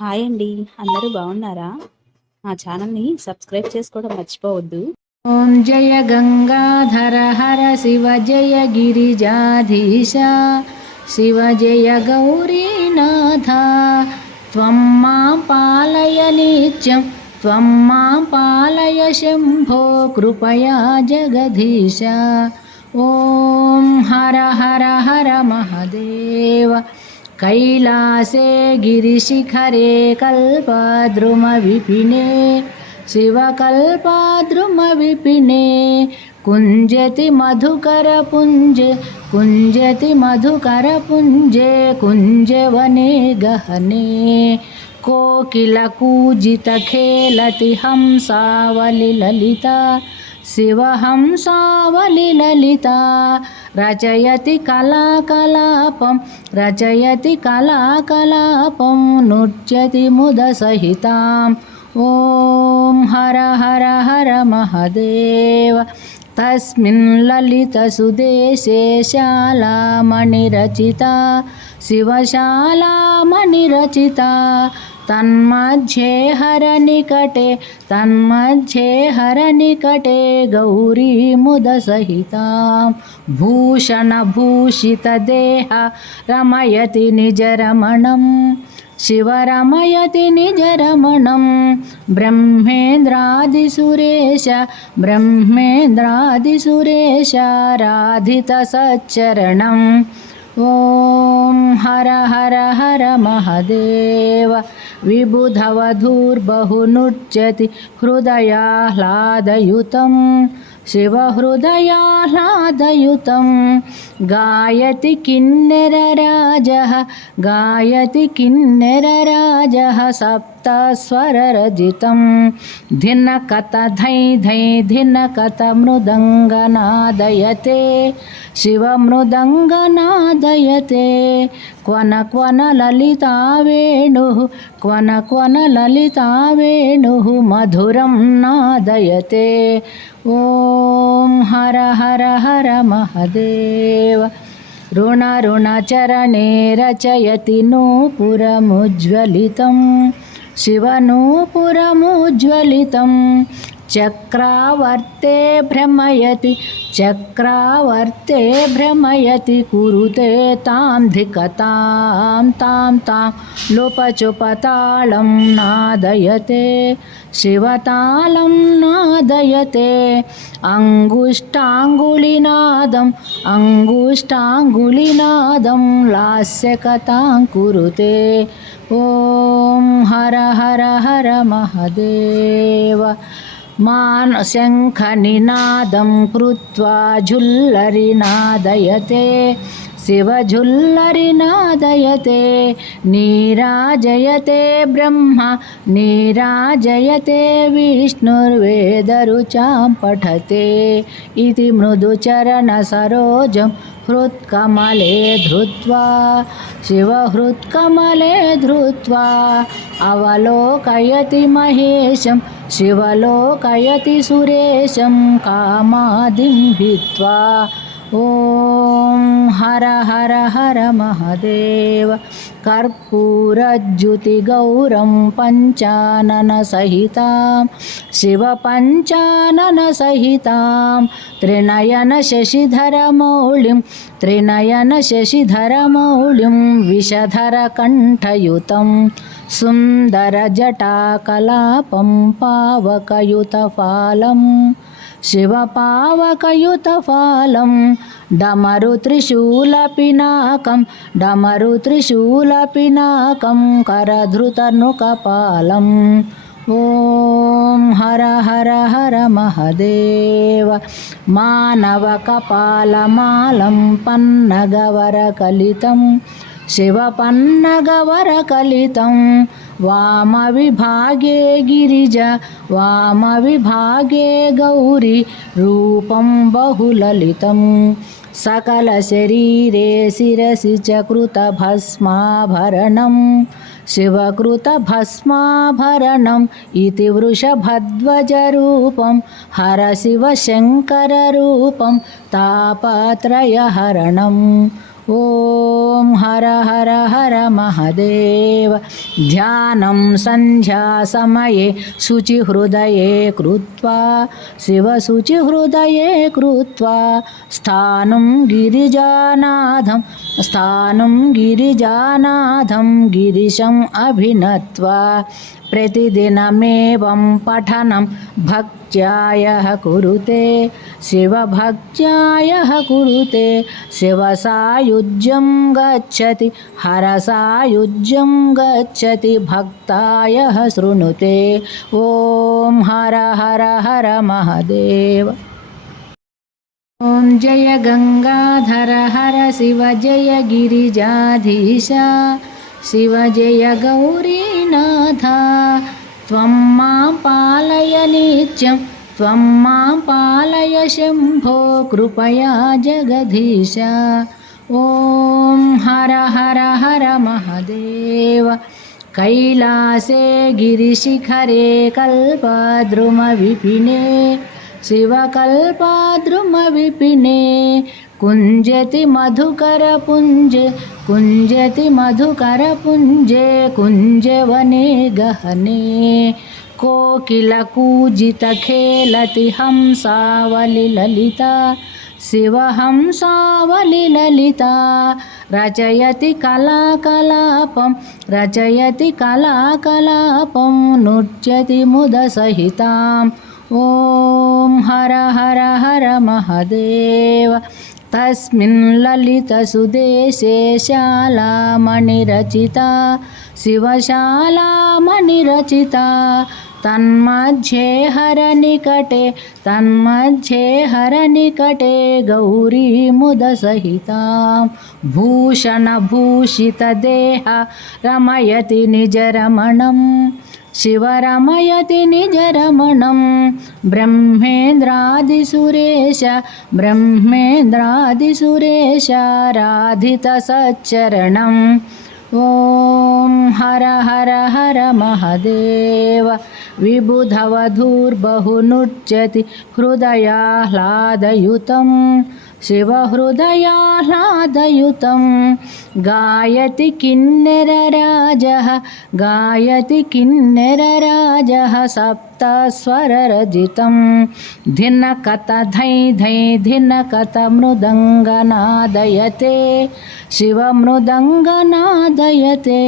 Hi అండి. అందరూ బాగున్నారా? మా ఛానల్ని సబ్స్క్రైబ్ చేసుకోవడం మర్చిపోవద్దు. ఓం జయ గంగాధర హర శివ జయ గిరిజాధీశ శివ జయ గౌరీనాథ త్వం మాం పాలయ నిత్యం త్వం మాం పాలయ శంభో కృపయా జగదీశ. ఓం హర హర హర మహదేవ. कैलासे गिरिशिखरे कल्पद्रुमविपिने शिवकल्पद्रुमविपिने कुञ्जति मधुकरपुञ्जे कुञ्जति मधुकरपुञ्जे कुञ्जवने गहने कोकिलकूजितखेलति हंसावलिललिता शिवहंसावलिललिता रचयति कलाकलापं रचयति कलाकलापं नृत्यति मुदसहिताम्. ॐ हर हर हर महदेव. तस्मिन् ललितसुदेशे शालामणिरचिता शिवशालामणिरचिता तन्मध्ये हरनिकटे गौरी मुदसहितां भूषणभूषितदेह रमयति निजरमणं शिवरमयति निजरमणं ब्रह्मेन्द्रादिसुरेश राधितसच्चरणम्. ॐ हर हर हर महदेव. विबुधवधूर्बहुनृत्यति हृदयाह्लादयुतं शिवहृदयाह्लादयुतं गायति किन्नरराजः सप्तस्वररजितं धिनकत धै धै धिनकत मृदङ्गनादयते शिवमृदङ्गनादयते क्वन क्वन ललिता वेणुः मधुरं नादयते. ॐ हर हर हर महदेव. ऋणचरणे रचयति नूपुरमुज्ज्वलितं शिवनूपुरमुज्ज्वलितं चक्रावर्ते भ्रमयति कुरुते तां धिकतां तां लोपचुपतालं नादयते शिवतालं नादयते अङ्गुष्ठाङ्गुलिनादं लास्यकथां कुरुते. ॐ हर हर हर महदेव. शङ्खनिनादं कृत्वा झुल्लरिनादयते शिवझुल्लरिनादयते नीराजयते ब्रह्मा नीराजयते विष्णुर्वेदरुचां पठते इति मृदुचरणसरोजं हृत्कमले धृत्वा शिवहृत्कमले धृत्वा अवलोकयति महेशं शिवलोकयति सुरेशं कामादिं भित्त्वा. ॐ हर हर हर महदेव. कर्पूरज्युतिगौरं पञ्चाननसहितां शिवपञ्चाननसहितां त्रिनयनशशिधरमौलिं विषधरकण्ठयुतं सुन्दरजटाकलापं पावकयुतफालं शिवपावकयुतफालं डमरुत्रिशूलपिनाकं करधृतनुकपालम्. ॐ हर हर हर महदेव. मानवकपालमालं पन्नगवरकलितं शिवपन्नगवरकलितं वामविभागे गिरिजा वामविभागे गौरी रूपं बहुललितं सकलशरीरे शिरसि च कृतभस्माभरणं शिवकृतभस्माभरणम् इति वृषभध्वजरूपं हरशिवशङ्कररूपं तापत्रयहरणम्. ॐ हर हर हर महादेव ध्यानं सन्ध्यासमये शुचिहृदये कृत्वा शिवशुचिहृदये कृत्वा स्थानं गिरिजानाथं गिरिशम् अभिनत्वा प्रतिदिनमेवं पठनं भक्त्यायः कुरुते शिवभक्त्यायः कुरुते शिवसायुज्यं गच्छति हरसायुज्यं गच्छति भक्तायः शृणुते ॐ हर हर हर महादेव ॐ जय गंगाधर हर शिव जय गिरिजाधीश शिव जय गौरीनाथ त्वं मां पालय नित्यं त्वं मां पालय शम्भो कृपया जगदीश ॐ हर हर हर महादेव कैलासे गिरिशिखरे कल्पद्रुमविपिने शिवकल्पद्रुमविपिने कुञ्जति मधुकरपुञ्जे कुञ्जवने गहने कोकिलकूजितखेलति हंसावलिललिता शिवहंसावलिललिता रचयति कलाकलापं नृत्यति मुदसहितां ॐ हर हर हर महादेव तस्मिन् ललितसुदेशे शालामणिरचिता शिवशालामणिरचिता तन्मध्ये हरनिकटे गौरीमुदसहितां भूषणभूषितदेहा रमयति निजरमणं शिवरमयति निजरमणं ब्रह्मेन्द्रादिसुरेश राधितसच्चरणम् ॐ हर हर हर महादेव विबुधवधूर्बहुनृत्यति हृदयाह्लादयुतं शिवहृदयाह्लादयुतं गायति किन्नरराजः सप्तस्वररजितं धिनकत धै धै धिनकत मृदङ्गनादयते शिवमृदङ्गनादयते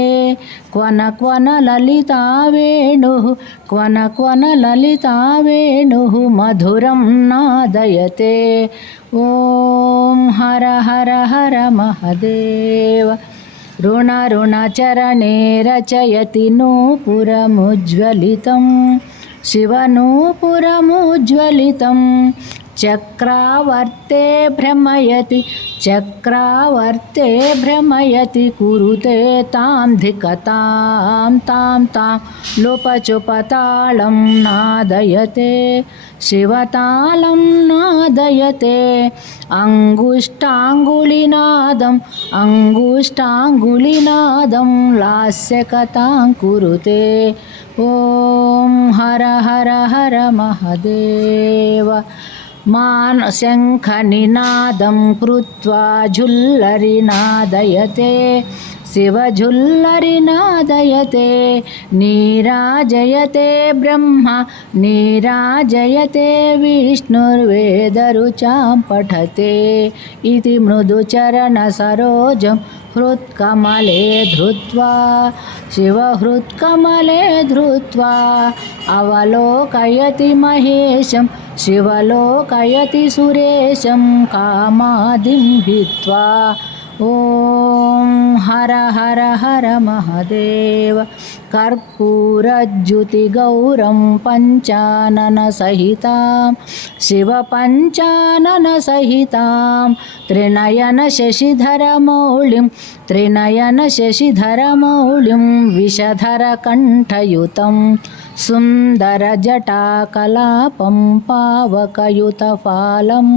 क्वन ललिता वेणुः मधुरं नादयते ॐ हर हर हर महादेव ऋणचरणे रचयति नूपुरमुज्ज्वलितं शिवनूपुरमुज्ज्वलितं चक्रावर्ते भ्रमयति कुरुते तां धिकतां तां लोपचुपतालं नादयते शिवतालं नादयते अङ्गुष्ठाङ्गुलिनादं लास्यकथां कुरुते ॐ हर हर हर महादेव शङ्खनिनादं कृत्वा झुल्लरिनादयते शिवझुल्लरिनादयते नीराजयते ब्रह्मा नीराजयते विष्णुर्वेदरुचां पठते इति मृदुचरणसरोजं हृत्कमले धृत्वा शिवहृत्कमले धृत्वा अवलोकयति महेशं शिवलोकयति सुरेशं कामादिं हित्वा ॐ हर हर हर महादेव कर्पूरज्युतिगौरं पञ्चाननसहितां शिवपञ्चाननसहितां त्रिनयनशशिधरमौलिं विषधरकण्ठयुतं सुन्दरजटाकलापं पावकयुतफालं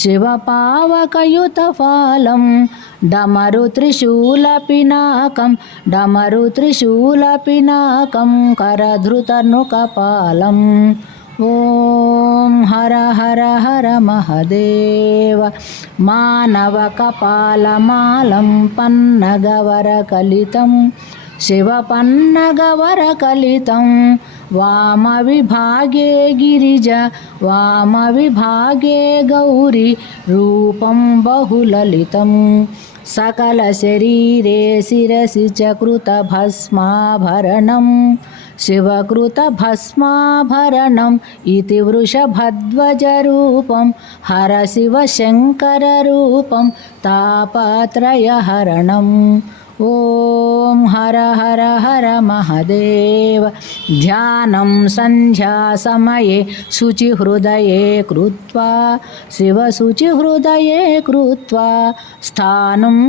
शिवपावकयुतफालं डमरुत्रिशूलपिनाकं करधृतनुकपालं ॐ हर हर हर महदेव मानवकपालमालं पन्नगवरकलितं शिवपन्नगवरकलितं वामविभागे गिरिजा वामविभागे गौरी रूपं बहुललितं सकलशरीरे शिरसि च कृतभस्माभरणं शिवकृतभस्माभरणम् इति वृषभध्वजरूपं हरशिवशङ्कररूपं तापत्रयहरणम् ॐ हर हर हर महदेव ध्यानं सन्ध्यासमये शुचिहृदये कृत्वा शिवशुचिहृदये कृत्वा स्थानं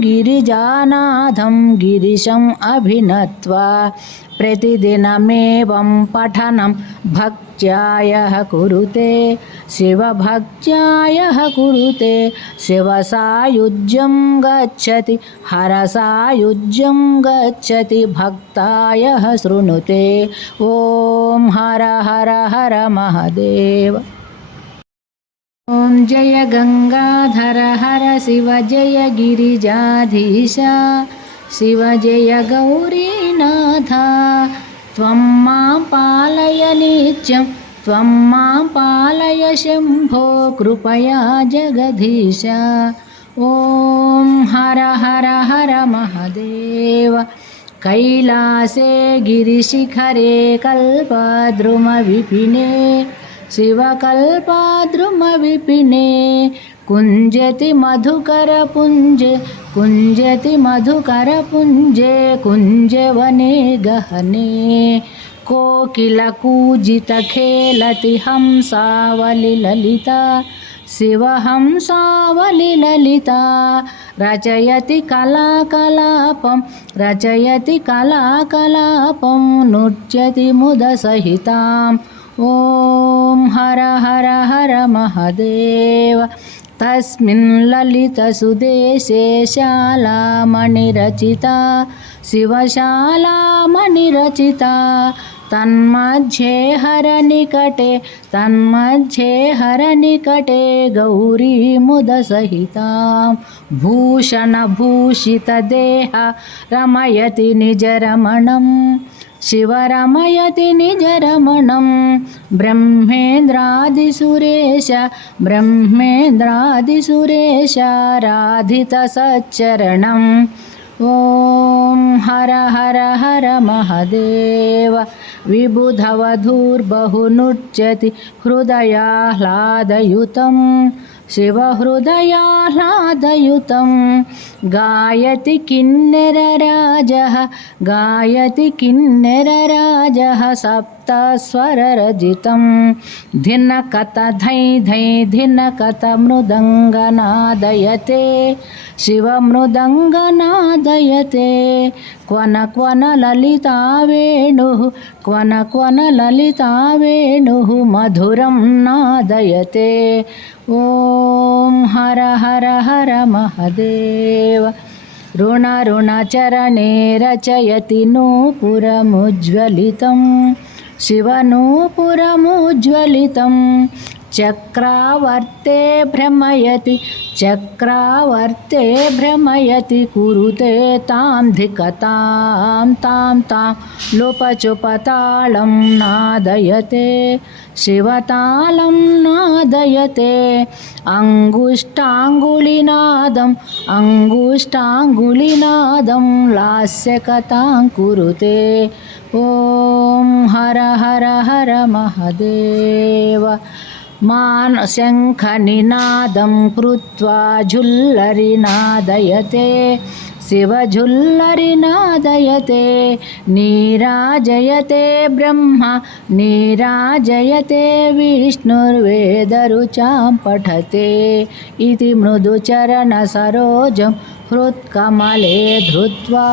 गिरिजानाथं गिरिशम् अभिनत्वा प्रतिदिनमेवं पठनं भक्त्यायः कुरुते शिवभक्त्यायः कुरुते शिवसायुज्यं गच्छति हरसायुज्यं गच्छति भक्तायः शृणुते ॐ हर हर हर महदेव ॐ जय गंगाधर हर शिव जय गिरिजाधीश शिव जय गौरीनाथ त्वं मां पालय नित्यं त्वं मां पालय शम्भो कृपया जगदीश ॐ हर हर हर महदेव कैलासे गिरिशिखरे कल्पद्रुमविपिने शिवकल्पद्रुमविपिने कुञ्जति मधुकरपुञ्जे कुञ्जवने गहने कोकिलकूजितखेलति हंसावलिललिता शिवहंसावलिललिता रचयति कलाकलापं नृत्यति मुदसहिताम् ॐ हर हर हर महदेव तस्मिन् ललितसुदेशे शालामणिरचिता शिवशालामणिरचिता तन्मध्ये हरनिकटे गौरी मुदसहितां भूषणभूषितदेह रमयति निजरमणं शिवरमयति निजरमणं ब्रह्मेन्द्रादिसुरेश राधितसच्चरणम् ॐ हर हर हर महदेव विबुधवधूर्बहुनृत्यति हृदयाह्लादयुतं शिवहृदयाह्लादयुतं गायति किन्नरराजः सप्तस्वररजितं धिनकत धै धै धिनकत मृदङ्गनादयते शिवमृदङ्गनादयते क्वन ललिता वेणुः मधुरं नादयते ॐ हर हर हर महदेव ऋणचरणे रचयति नूपुरमुज्ज्वलितं शिवनूपुरमुज्ज्वलितं चक्रावर्ते भ्रमयति कुरुते तां धिकतां तां लोपचुपतालं नादयते शिवतालं नादयते अङ्गुष्टाङ्गुलिनादं लास्यकथां कुरुते ॐ हर हर हर महदेव शङ्खनिनादं कृत्वा झुल्लरिनादयते शिवझुल्लरिनादयते नीराजयते ब्रह्मा नीराजयते विष्णुर्वेदरुचां पठते इति मृदुचरणसरोजं हृत्कमले धृत्वा